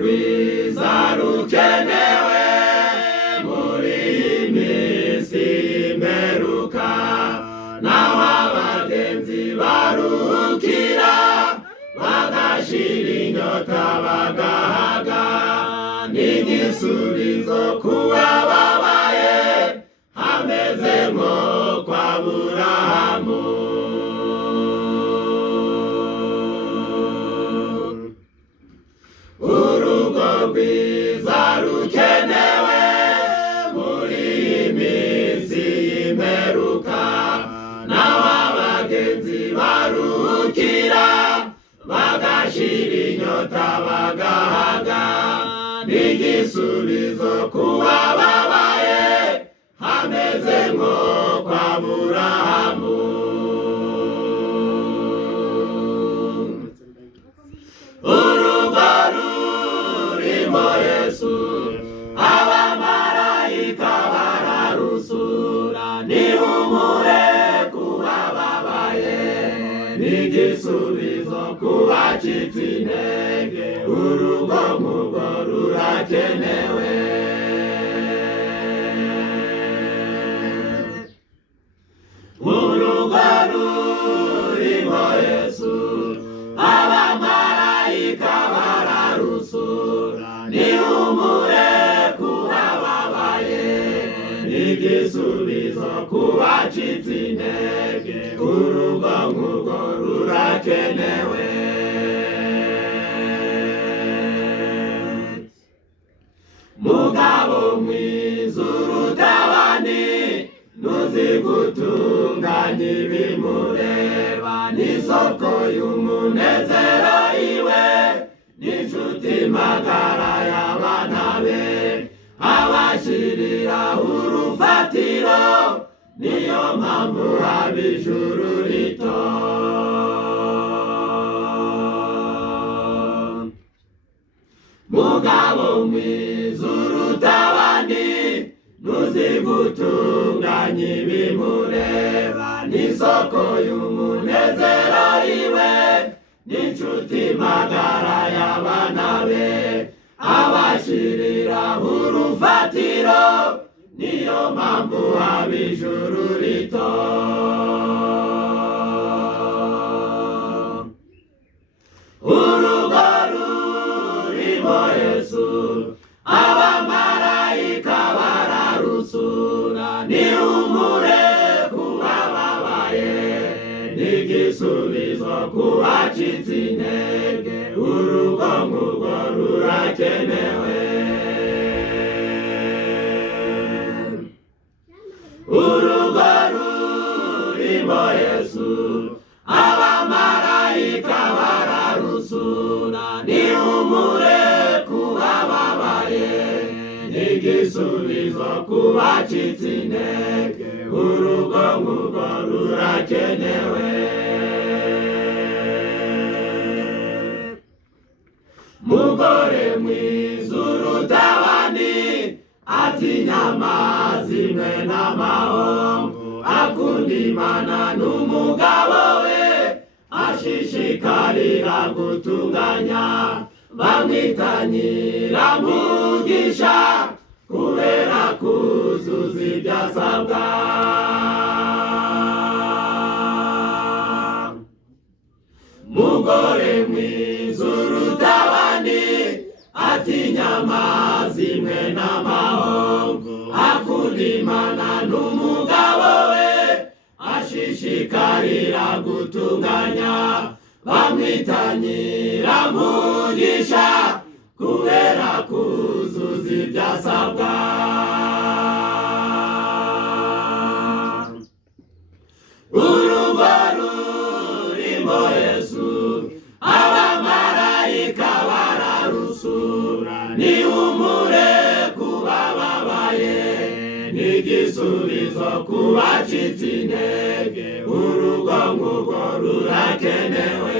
rwiza rukenewe muri iyi minsi y'imperuka, naho abagenzi baruhukira bagashira inyota bagahaga, n'igisubizo kubababaye hameze nko kwa Aburahamu. Urugo rwiza rukenewe muri iyi minsi y'imperuka, naho abagenzi baruhukira bagashira inyota bagahaga, n'igisubizo kubababaye hameze nko kwa Aburahamu. Urugo rurimo Yesu, abamarayika bararusura, nihumure kubababaye, n'igisubizo kubacitse intege, urugo nk'urwo rurakenewe. Urugo rurimo Yesu, abamarayika bararusura, nihumure kubababaye, n'igisubizo kubacitse intege, urugo nk'urwo rurakenewe. Mugabo mwiza uruta abandi, ntuzi gutunganya ibimureba, n'isoko y'umunezero iwe, n'inshuti magara y'abana be, abashiriraho urufatiro, niyo mpamvu haba ijuru rito. Mugabo mwiza uruta abandi, ntuzi gutunganya ibimureba, n'isoko y'umunezero iwe, n'inshuti magara y'abana be, abashiriraho urufatiro, niyo mpamvu haba ijuru rito. Urugo rurimo Yesu, abamarayika bararusura, nihumure kubababaye, n'igisubizo kubacitse intege, urugo nk'urwo rurakenewe. Urugo rurimo Yesu, abamarayika bararusura, nihumure kubababaye, n'igisubizo kubacitse intege, urugo nk'urwo rurakenewe. Mugore mwiza uruta abandi, atinya amazi mwe n'amahomvu, akunda Imana n'umugabo we, ashishikarira gutunganya, bamwita Nyiramugisha kubera kuzuza ibyo asabwa. Mugore mwiza uruta abandi, atinya amazi mwe n'amahomvu, akunda Imana n'umugabo we, ashishikarira gutunganya, bamwita Nyiramugisha kubera kuzuza ibyo asabwa. Urugo rurimo Yesu, abamarayika bararusura, nihumure kubababaye, n'igisubizo kubacitse intege, urugo nk'urwo rurakenewe.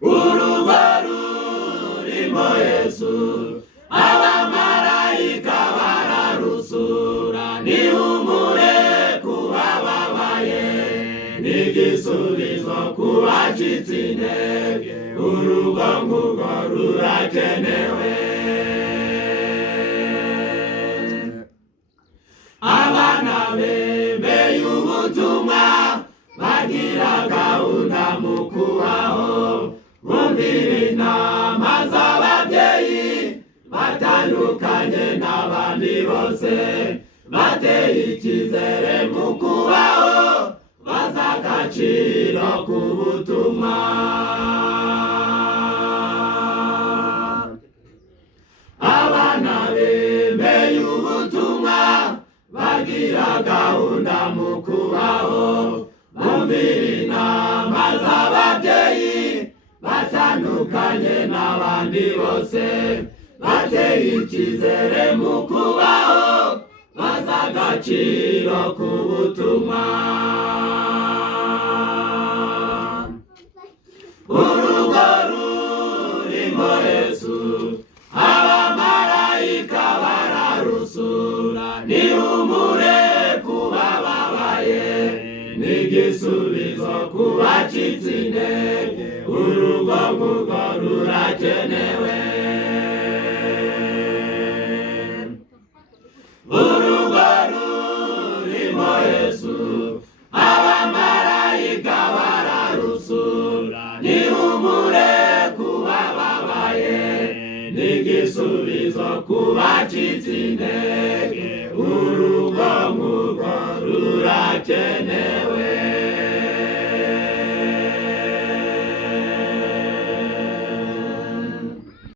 Urugo rurimo Yesu, abamarayika bararusura, nihumure kubababaye, n'igisubizo ku bacitse intege urugo ngurwo rurakenewe. Abana bemeye ubutumwa bagira gahunda mu kubaho, bumvira inama z'ababyeyi batandukanye n'abandi bose, bateye icyizere mu kubaho, bazi agaciro k'ubutumwa. Abana bemeye ubutumwa bagira gahunda mu kubaho, bumvira inama z'ababyeyi batandukanye n'abandi bose, bateye icyizere mu kubaho, bazi agaciro k'ubutumwa. Urugo rurimo Yesu, abamarayika bararusura, nihumure kubababaye, n'igisubizo ku bacitse intege, urugo ngurwo rurakenewe. Urugo rurimo Yesu, abamarayika bararusura, nihumure kubababaye, n'igisubizo ku bacitse intege, urugo ngurwo rurakenewe.